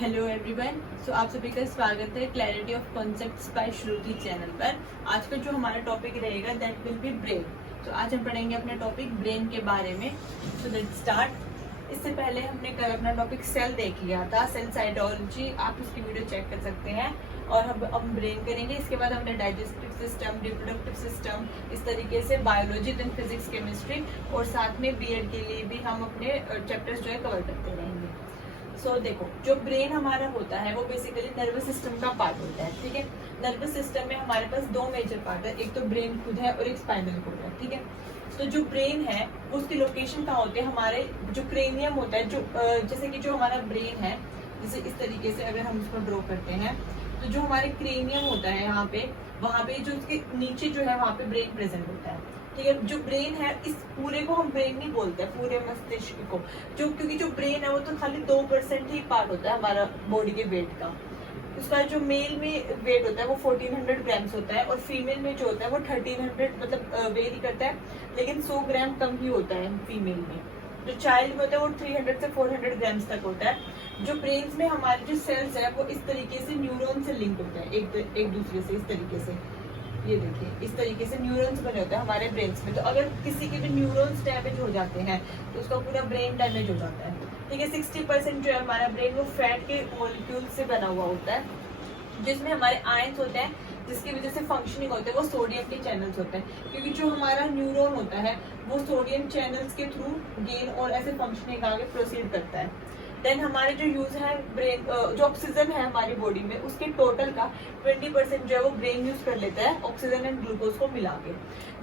Hello everyone. सो आप सभी का स्वागत है clarity of concepts by Shruti channel पर। आज का जो हमारा टॉपिक रहेगा दैट विल बी ब्रेन। तो आज हम पढ़ेंगे अपना टॉपिक ब्रेन के बारे में। So let's start. इससे पहले हमने कल अपना टॉपिक सेल देख लिया था, सेल साइटोलॉजी, आप उसकी वीडियो चेक कर सकते हैं। और हम ब्रेन करेंगे। इसके बाद हमने डाइजेस्टिव सिस्टम, रिप्रोडक्टिव सिस्टम, इस तरीके से बायोलॉजी, देन फिजिक्स, केमिस्ट्री और साथ में बीएड के लिए भी हम अपने चैप्टर्स जो है कवर करते रहेंगे। सो देखो, जो ब्रेन हमारा होता है वो बेसिकली नर्वस सिस्टम का पार्ट होता है। ठीक है, नर्वस सिस्टम में हमारे पास दो मेजर पार्ट है, एक तो ब्रेन खुद है और एक स्पाइनल कोड है। ठीक है, तो जो ब्रेन है उसकी लोकेशन कहाँ होती है, हमारे जो क्रेनियम होता है, जो जैसे कि जो हमारा ब्रेन है, जैसे इस तरीके से अगर हम इसको ड्रॉ करते हैं तो जो हमारे क्रेनियम होता है यहाँ पे, वहां पे जो उसके नीचे जो है वहां पे ब्रेन प्रेजेंट होता है। ठीक है, जो ब्रेन है इस पूरे को हम ब्रेन नहीं बोलते हैं, पूरे मस्तिष्क को, जो क्योंकि जो ब्रेन है वो तो खाली 2% ही पार्ट होता है हमारा बॉडी के वेट का। उसका जो मेल में वेट होता है वो 1400 ग्राम्स होता है और फीमेल में जो होता है वो 1300, मतलब वेरी करता है, लेकिन 100 ग्राम कम ही होता है फीमेल में। जो चाइल्ड में होता है वो 300 से 400 ग्राम्स तक होता है। जो ब्रेन में हमारे जो सेल्स है वो इस तरीके से न्यूरॉन से लिंक होते हैं एक दूसरे से, इस तरीके से। ये देखिए, इस तरीके से न्यूरॉन्स बने होते हैं हमारे ब्रेन में। तो अगर किसी के भी न्यूरॉन्स डैमेज हो जाते हैं तो उसका पूरा ब्रेन डैमेज हो जाता है। ठीक है, 60% जो है हमारा ब्रेन वो फैट के मॉलिक्यूल से बना हुआ होता है, जिसमें हमारे आयंस होते हैं, जिसकी वजह से फंक्शनिंग होते हैं वो सोडियम के चैनल्स होते हैं। क्योंकि जो हमारा न्यूरॉन होता है वो सोडियम चैनल्स के थ्रू गेन और ऐसे फंक्शनिंग आगे प्रोसीड करता है। देन हमारे जो यूज है ब्रेन, जो ऑक्सीजन है हमारी बॉडी में उसके टोटल का 20% जो है वो ब्रेन यूज कर लेता है, ऑक्सीजन एंड ग्लूकोज को मिला के।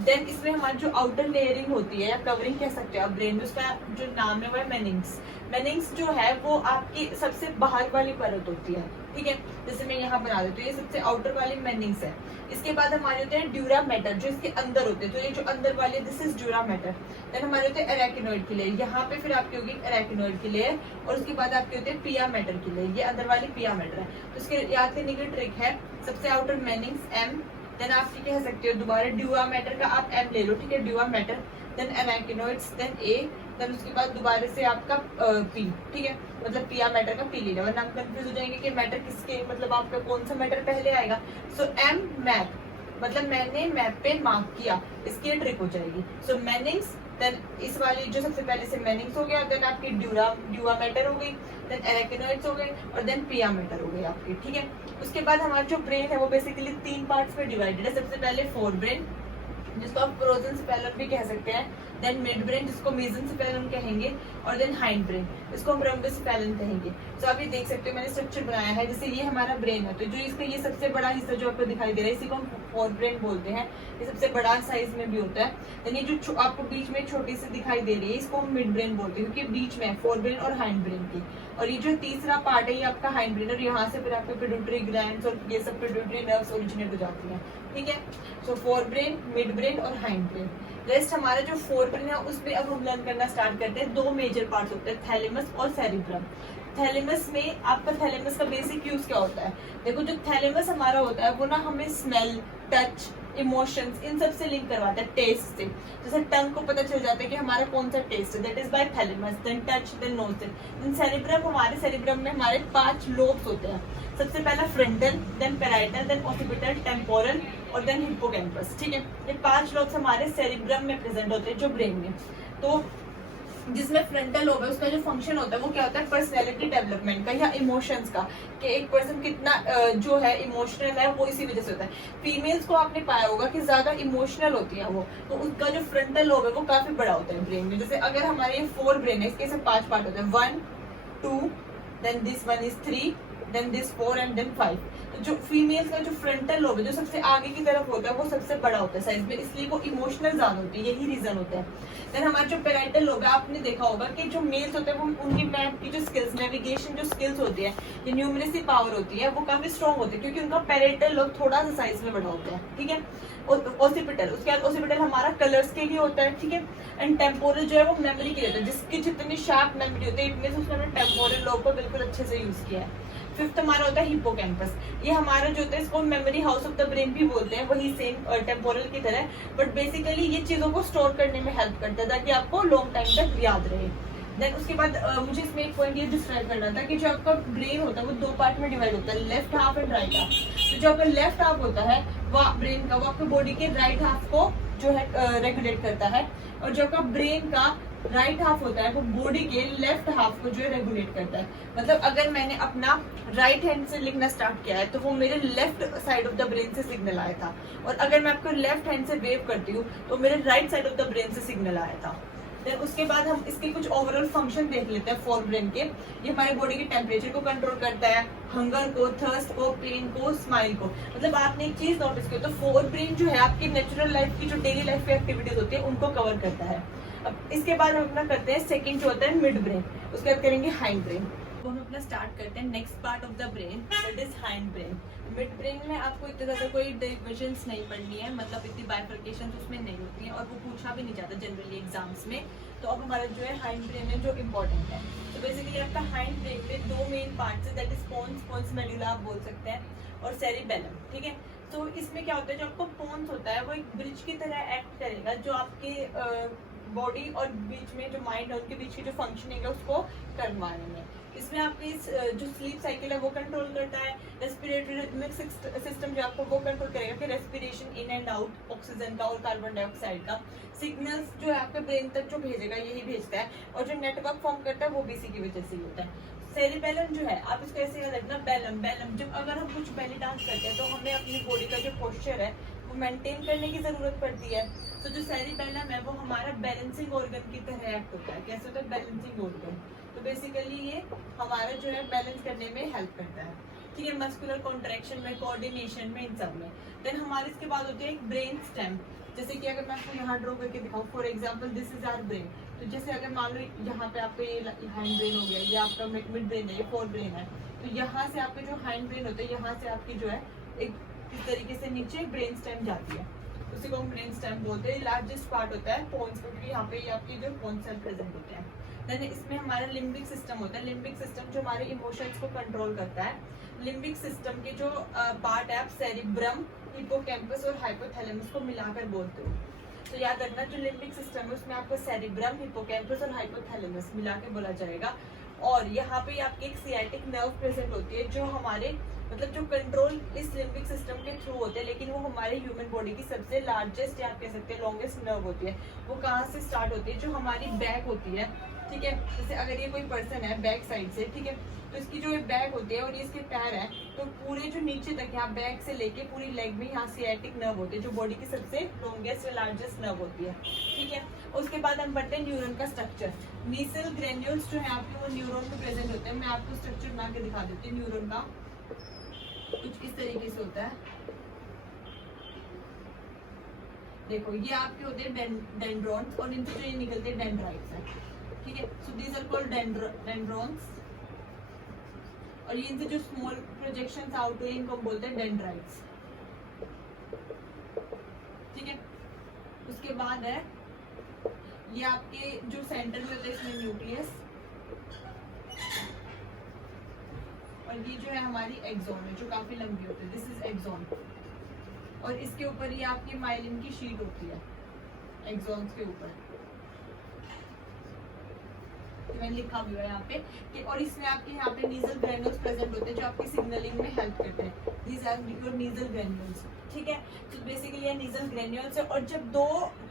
देन इसमें हमारी जो आउटर लेयरिंग होती है या कवरिंग कह सकते हैं आप ब्रेन में, उसका जो नाम है वो है मेनिंग्स। मेनिंग्स जो है वो आपकी सबसे बाहर वाली परत होती है। ठीक है, जैसे मैं यहाँ बना देती हूँ, ये सबसे आउटर वाली मेनिंग्स है। इसके बाद हमारे होते हैं ड्यूरा मैटर, जो इसके अंदर होते हैं, तो ये जो अंदर वाले this is dura mater. Then हमारे होते हैं एराकिनोइड की लेयर, यहाँ पे फिर आपकी होगी एराकिनोइड की लेयर, और उसके बाद आपके होते हैं पिया मैटर की लेयर, ये अंदर वाली पिया मैटर है। तो इसके याद करने की ट्रिक है, सबसे आउटर मेनिंग्स एम, देन आप कह सकते हो दोबारा ड्यूरा मैटर का आप एम ले लो। ठीक है, ड्यूरा मैटर, देन एराकिनोइड्स, देन ए, देन उसके बाद दोबारा से आपका पी। ठीक है, मतलब पिया मैटर का पी लेना, वरना आप कंफ्यूज हो जाएंगे कि मैटर किसके, मतलब आपका कौन सा मैटर पहले आएगा। सो एम मैप, मतलब मैंने मैप पे मार्क किया, इसकी ट्रिक हो जाएगी। सो मेनिंग्स, देन इस वाली जो सबसे पहले से मेनिंग्स हो गया, देन आपकी ड्यूरा मैटर हो गई, देन एराकिनोइड्स हो गए और देन पिया मैटर हो गई आपकी। ठीक है, उसके बाद हमारा जो ब्रेन है वो बेसिकली 3 पार्ट्स में डिवाइडेड है। सबसे पहले फोर ब्रेन, जिसको आप प्रोजेंसेफेलम भी कह सकते हैं, देन मिड ब्रेन जिसको मेसेंसेफेलम कहेंगे, और देन हाइंड ब्रेन जिसको हम रंबोसेफेलम कहेंगे। तो आप ये देख सकते हो मैंने स्ट्रक्चर बनाया है, जैसे ये हमारा ब्रेन है, तो जो इसका ये सबसे बड़ा हिस्सा जो आपको दिखाई दे रहा है इसी को हम फोर ब्रेन बोलते हैं, ये सबसे बड़ा साइज में भी होता है। देन ये जो आपको बीच में छोटी सी दिखाई दे रही है इसको हम मिड ब्रेन बोलते हैं, क्योंकि बीच में फोर ब्रेन और हाइंड ब्रेन की। और ये जो तीसरा पार्ट है ये आपका हाइंड ब्रेन, और यहाँ से फिर आपके पिट्यूटरी ग्लैंड्स और ये सब पिट्यूटरी नर्व्स ओरिजिनेट हो जाती हैं। ठीक है, so fore brain, mid brain और हाइंड ब्रेन। रेस्ट हमारा जो फोर ब्रेन है उसमें अब हम लर्न करना स्टार्ट करते हैं। दो मेजर पार्ट्स होते हैं, थैलेमस और सेरिब्रम। थैलेमस में आपका थैलेमस का बेसिक यूज क्या होता है, देखो जो थैलेमस हमारा होता है वो ना हमें स्मेल, टच, इमोशंस इन सब से लिंक करवाता है, टेस्ट से। जैसे टंग को पता चल जाता है कि हमारा कौन सा टेस्ट है, that is by thalamus, then touch, then nose, then cerebrum. हमारे सेरिब्रम में हमारे 5 लोब्स होते हैं। सबसे पहला frontal, then parietal, then occipital, temporal और देन हिप्पोकैम्पस। ठीक है, ये 5 लोब्स हमारे सेरिब्रम में प्रेजेंट होते हैं, जो ब्रेन में। तो जिसमें फ्रंटल लोब है उसका जो फंक्शन होता है वो क्या होता है, पर्सनैलिटी डेवलपमेंट का या इमोशंस का, कि एक पर्सन कितना जो है इमोशनल है वो इसी वजह से होता है। फीमेल्स को आपने पाया होगा कि ज्यादा इमोशनल होती है वो, तो उसका जो फ्रंटल लोब है वो काफी बड़ा होता है ब्रेन में। जैसे अगर हमारे ये 4 ब्रेन है, इसके 5 पार्ट होते हैं, 1 2, then this 1 is 3, then this 4 and then 5। तो जो फीमेल्स का जो फ्रंटल लोब है जो सबसे आगे की तरफ होता है वो सबसे बड़ा होता है साइज में, इसलिए वो इमोशनल ज्यादा होती है, यही रीजन होता है। देन हमारा जो पेराइटल लोब है, आपने देखा होगा कि जो मेल्स होते हैं वो उनकी मैप की जो स्किल्स, नेविगेशन जो स्किल्स होती है, ये न्यूमरेसी पावर होती है, वो काफी स्ट्रॉन्ग होती है, क्योंकि उनका पेराइटल लोब थोड़ा सा साइज में बड़ा होता है। ठीक है, ओसिपिटल, उसके बाद ओसिपिटल हमारा कलर्स के लिए होता है। ठीक है, एंड टेम्पोरल जो है वो मेमोरी के लिए होता है, जिसकी जितनी शार्प मेमोरी होती है, इट मींस उसने टेम्पोरल लोब को बिल्कुल अच्छे से यूज किया है। 5th हमारा होता है हिप्पोकैम्पस, ये हमारा जो होता है इसको memory house of the brain भी बोलते हैं, वही सेम टेम्पोरल की तरह, बट बेसिकली ये चीजों को स्टोर करने में हेल्प करता है ताकि आपको लॉन्ग टाइम तक याद रहे। देन उसके बाद मुझे इसमें एक पॉइंट ये डिस्क्राइब करना था कि जो आपका ब्रेन होता है वो 2 पार्ट में डिवाइड होता है, left half and right half. तो जो आपका लेफ्ट हाफ होता है वो ब्रेन का, वो आपके बॉडी के राइट हाफ को जो है रेगुलेट करता है, और जो आपका ब्रेन का राइट हाफ होता है वो बॉडी के लेफ्ट हाफ को जो है रेगुलेट करता है। मतलब अगर मैंने अपना राइट हैंड से लिखना स्टार्ट किया है तो वो मेरे left side of the brain से सिग्नल आया था, और अगर मैं आपको लेफ्ट हैंड से वेव करती हूँ तो मेरे right side of the brain से सिग्नल आया था। देन उसके बाद हम इसके कुछ ओवरऑल फंक्शन देख लेते हैं फोर ब्रेन के। ये हमारे बॉडी के टेम्परेचर को कंट्रोल करता है, हंगर को, थर्स्ट को, पेन को, स्माइल को। मतलब आपने एक चीज नोटिस की तो फोर ब्रेन जो है आपकी नेचुरल लाइफ की जो डेली लाइफ की एक्टिविटीज होती है उनको कवर करता है। अब इसके बाद हम अपना करते हैं सेकंड जो होता है मिड ब्रेन, उसके बाद करेंगे हाइंड ब्रेन। तो हम अपना स्टार्ट करते हैं next part of the brain, that is hind brain. Mid brain में आपको इतने ज्यादा कोई डिविजन्स नहीं पढ़नी है, मतलब इतनी बाइफर्केशन उसमें नहीं होती है और वो पूछा भी नहीं जाता जनरली एग्जाम्स में। तो अब हमारा जो है हाइंड ब्रेन है जो इम्पोर्टेंट है। तो बेसिकली आपका हाइंड ब्रेन में 2 मेन पार्ट्स है, दैट इज पोन्स मेडुला आप बोल सकते हैं, और सेरिबेलम। ठीक है, तो इसमें क्या होता है, जो आपको पोन्स होता है वो एक ब्रिज की तरह एक्ट करेगा जो आपके बॉडी और बीच में जो माइंड है उनके बीच की जो फंक्शनिंग है उसको करवाने में। इसमें आपकी जो स्लीप साइकिल है वो कंट्रोल करता है, रेस्पिरेटरी रिदमिक सिस्टम जो आपको वो कंट्रोल करेगा कि respiration in and out oxygen का और कार्बन डाइऑक्साइड का, सिग्नल्स जो है आपके ब्रेन तक जो भेजेगा यही भेजता है, और जो नेटवर्क फॉर्म करता है वो भी इसी की वजह से ही होता है। सेरिबेलम जो है आप इसको ऐसे याद रखना, बेलम बेलम। जब अगर हम कुछ बेली डांस करते हैं तो हमें अपनी बॉडी का जो पोस्चर है वो मेंटेन करने की जरूरत पड़ती है। तो जो सेरिबेलम है वो हमारा बैलेंसिंग ऑर्गन की तरह एक्ट होता है। कैसे होता है, बैलेंसिंग ऑर्गन। तो बेसिकली ये हमारा जो है बैलेंस करने में हेल्प करता है। ठीक है, मस्कुलर कॉन्ट्रैक्शन में, कोऑर्डिनेशन में, इन सब में। देन हमारे इसके बाद होती है एक ब्रेन स्टेम। जैसे कि अगर मैं आपको यहाँ ड्रॉ करके दिखाऊं, for example this is our brain. तो जैसे अगर मान लो यहाँ पे आपका ये हाइंड ब्रेन हो गया, ये आपका मिड ब्रेन है, ये फोर ब्रेन है, तो यहाँ से आपके जो हाइंड ब्रेन होता है यहाँ से आपकी जो है एक इस तरीके से नीचे ब्रेन स्टेम जाती है, उसी को हम ब्रेन स्टेम बोलते हैं। लार्जेस्ट पार्ट होता है पोन्स, क्योंकि यहाँ पे आपकी जो पोन्स सेल प्रेजेंट होते हैं। देन इसमें हमारा लिम्बिक सिस्टम होता है। लिम्बिक सिस्टम जो हमारे इमोशंस को कंट्रोल करता है। लिम्बिक सिस्टम के जो पार्ट है आप सेरिब्रम, हिप्पोकैम्पस और हाइपोथैलेमस को मिलाकर बोलते हो। तो याद रखना जो लिम्बिक सिस्टम है उसमें आपको सेरिब्रम, हिप्पोकैम्पस और हाइपोथैलेमस मिला के बोला जाएगा। और यहाँ पे आपकी एक सियाटिक नर्व प्रेजेंट होती है जो हमारे मतलब जो कंट्रोल इस लिम्बिक सिस्टम के थ्रू होते हैं, लेकिन वो हमारे ह्यूमन बॉडी की सबसे लार्जेस्ट या आप कह सकते हैं लॉन्गेस्ट नर्व होती है। वो कहाँ से स्टार्ट होती है, जो हमारी बैक होती है। ठीक है, जैसे अगर ये कोई पर्सन है बैक साइड से, ठीक है, तो इसकी जो बैक होती है और ये इसके पैर है, तो पूरे जो नीचे तक यहाँ बैक से लेके पूरी लेग में यहाँ सियाटिक नर्व होती है जो बॉडी की सबसे लॉन्गेस्ट या लार्जेस्ट नर्व होती है। ठीक है, उसके बाद हम पढ़ते हैं न्यूरॉन का स्ट्रक्चर। नीसल ग्रेन्यूल्स जो है आपके वो न्यूरॉन में प्रेजेंट होते हैं। मैं आपको स्ट्रक्चर बना के दिखा देती हूँ न्यूरॉन का। कुछ इस तरीके से होता है, देखो ये आपके होते हैं डेंड्रॉन्स और इनसे जो ये निकलते हैं डेंड्राइट्स है। ठीक है, so these are called dendrons, और ये इनसे जो स्मॉल प्रोजेक्शंस आउट हुए इनको हम बोलते हैं डेंड्राइट्स। ठीक है, उसके बाद है ये आपके जो सेंटर में होते हैं इसमें न्यूक्लियस, और ये जो है हमारी एक्सॉन है जो काफी लंबी होती है, दिस इज एक्सॉन। और इसके ऊपर ये आपकी माइलिन की शीट होती है एक्सॉन्स के ऊपर, मैंने लिखा भी है यहाँ पे कि, और इसमें आपके यहाँ पे नीजल ग्रैन्यूल्स प्रेजेंट होते हैं जो आपकी सिग्नलिंग में हेल्प करते हैं। These are your Nissl granules. ठीक है, तो बेसिकली ये नीजल ग्रैन्यूल्स है। और जब दो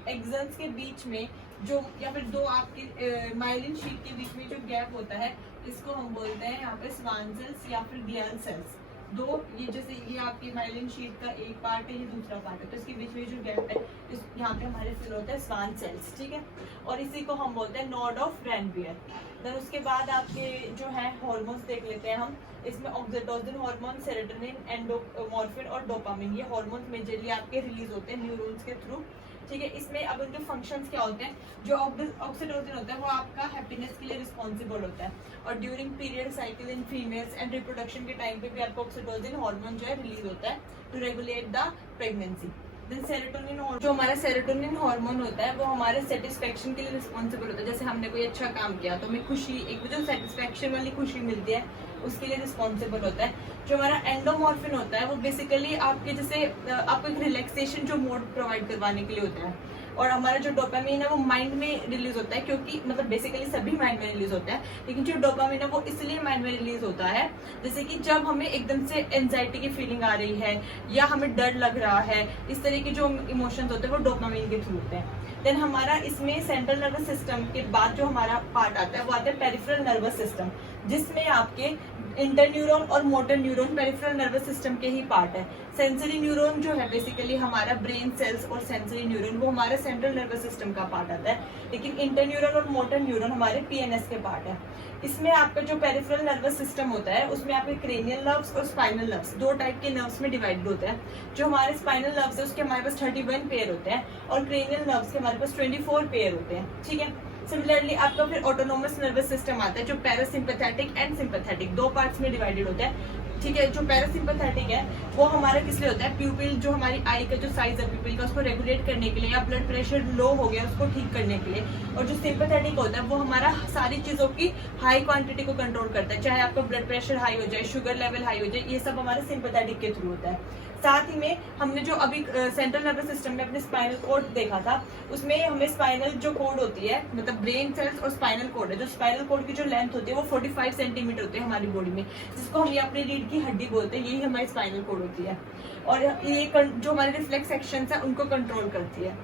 एक्सन्स के बीच में जो या फिर दो आपके माइलिन शीट के बीच में जो गैप होता है इसको हम बोलते हैं यहाँ पे स्वान सेल्स या फिर ग्लियल सेल्स। दो ये जैसे ये आपकी माइलिन शीट का एक पार्ट है, ये दूसरा पार्ट है, तो इसके बीच में जो गैप है इस यहाँ पे हमारे फिल होता है स्वान सेल्स। ठीक है, और इसी को हम बोलते हैं नोड ऑफ रैनवियर। देन उसके बाद आपके जो है हार्मोन्स देख लेते हैं हम। इसमें ऑक्सीटोसिन हार्मोन, सेरोटोनिन, एंडोमॉर्फिन और डोपामिन, ये हार्मोन्स मेजरली आपके रिलीज होते हैं न्यूरॉन्स के थ्रू। ठीक है, इसमें अब उनके फंक्शंस क्या होते हैं, जो ऑक्सीटोसिन होता है वो आपका हैप्पीनेस के लिए रिस्पॉन्सिबल होता है, और during period cycle in females and reproduction के टाइम पे भी आपको ऑक्सीटोसिन हार्मोन जो है रिलीज होता है to regulate the pregnancy. Then serotonin, जो हमारा सेरोटोनिन हार्मोन होता है वो हमारे सेटिस्फेक्शन के लिए रिस्पॉन्सिबल होता है। जैसे हमने कोई अच्छा काम किया तो हमें खुशी, एक जो सेटिस्फेक्शन वाली खुशी मिलती है उसके लिए रिस्पॉन्सिबल होता है। जो हमारा एंडोमॉर्फिन होता है वो बेसिकली आपके जैसे आपको एक रिलैक्सेशन जो मोड प्रोवाइड करवाने के लिए होता है। और हमारा जो डोपामिन है वो माइंड में रिलीज होता है, क्योंकि मतलब बेसिकली सभी माइंड में रिलीज होता है, लेकिन जो डोपामिन है वो इसलिए माइंड में रिलीज होता है जैसे कि जब हमें एकदम से एंजाइटी की फीलिंग आ रही है या हमें डर लग रहा है, इस तरह के जो इमोशंस होते हैं वो डोपामिन के थ्रू होते हैं। देन हमारा इसमें सेंट्रल नर्वस सिस्टम के बाद जो हमारा पार्ट आता है वो आता है पेरिफेरल नर्वस सिस्टम, जिसमें आपके इंटरन्यूरॉन और motor neuron peripheral nervous system के ही पार्ट है। सेंसरी न्यूरॉन जो है बेसिकली हमारा ब्रेन सेल्स और सेंसरी न्यूरॉन वो हमारे सेंट्रल नर्वस सिस्टम का पार्ट आता है, लेकिन इंटरन्यूरॉन और मोटर न्यूरॉन हमारे पीएनएस के पार्ट है। इसमें आपका जो पेरिफेरल नर्वस सिस्टम होता है उसमें आपके क्रेनियल नर्व्स और स्पाइनल नर्व्स दो टाइप के नर्व्स में डिवाइडेड होते हैं। जो हमारे स्पाइनल नर्व्स है उसके हमारे पास 31 पेयर होते हैं और क्रेनियल नर्व्स के हमारे पास 24 पेयर होते हैं, ठीक है। सिमिलरली आपका फिर ऑटोनोमस नर्वस सिस्टम आता है जो पैरासिम्पैथेटिक एंड सिंपैथेटिक दो पार्ट्स में डिवाइडेड होता है, ठीक है। जो पैरासिम्पैथेटिक है वो हमारा किस लिए होता है, प्यूपिल जो हमारी आई का जो साइज है प्यूपिल का उसको रेगुलेट करने के लिए, या ब्लड प्रेशर लो हो गया उसको ठीक करने के लिए। और जो सिंपैथेटिक होता है वो हमारा सारी चीजों की हाई क्वांटिटी को कंट्रोल करता है, चाहे आपका ब्लड प्रेशर हाई हो जाए, शुगर लेवल हाई हो जाए, ये सब हमारे सिंपैथेटिक के थ्रू होता है। साथ ही में हमने जो अभी सेंट्रल नर्वस सिस्टम में अपने स्पाइनल कोड देखा था उसमें हमें स्पाइनल जो कोड होती है मतलब ब्रेन सेल्स और स्पाइनल कोड है, जो स्पाइनल कोड की जो लेंथ होती है वो 45 सेंटीमीटर होती है हमारी बॉडी में, जिसको हम ये अपनी रीढ़ की हड्डी बोलते हैं, यही हमारी स्पाइनल कोड होती है। और ये जो हमारे रिफ्लेक्स एक्शंस है उनको कंट्रोल करती है।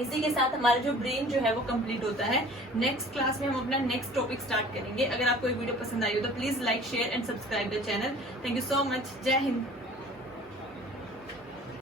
इसी के साथ हमारा जो ब्रेन जो है वो कंप्लीट होता है। नेक्स्ट क्लास में हम अपना नेक्स्ट टॉपिक स्टार्ट करेंगे। अगर आपको ये वीडियो पसंद आई हो तो please like share and subscribe the channel. Thank you so much. जय हिंद।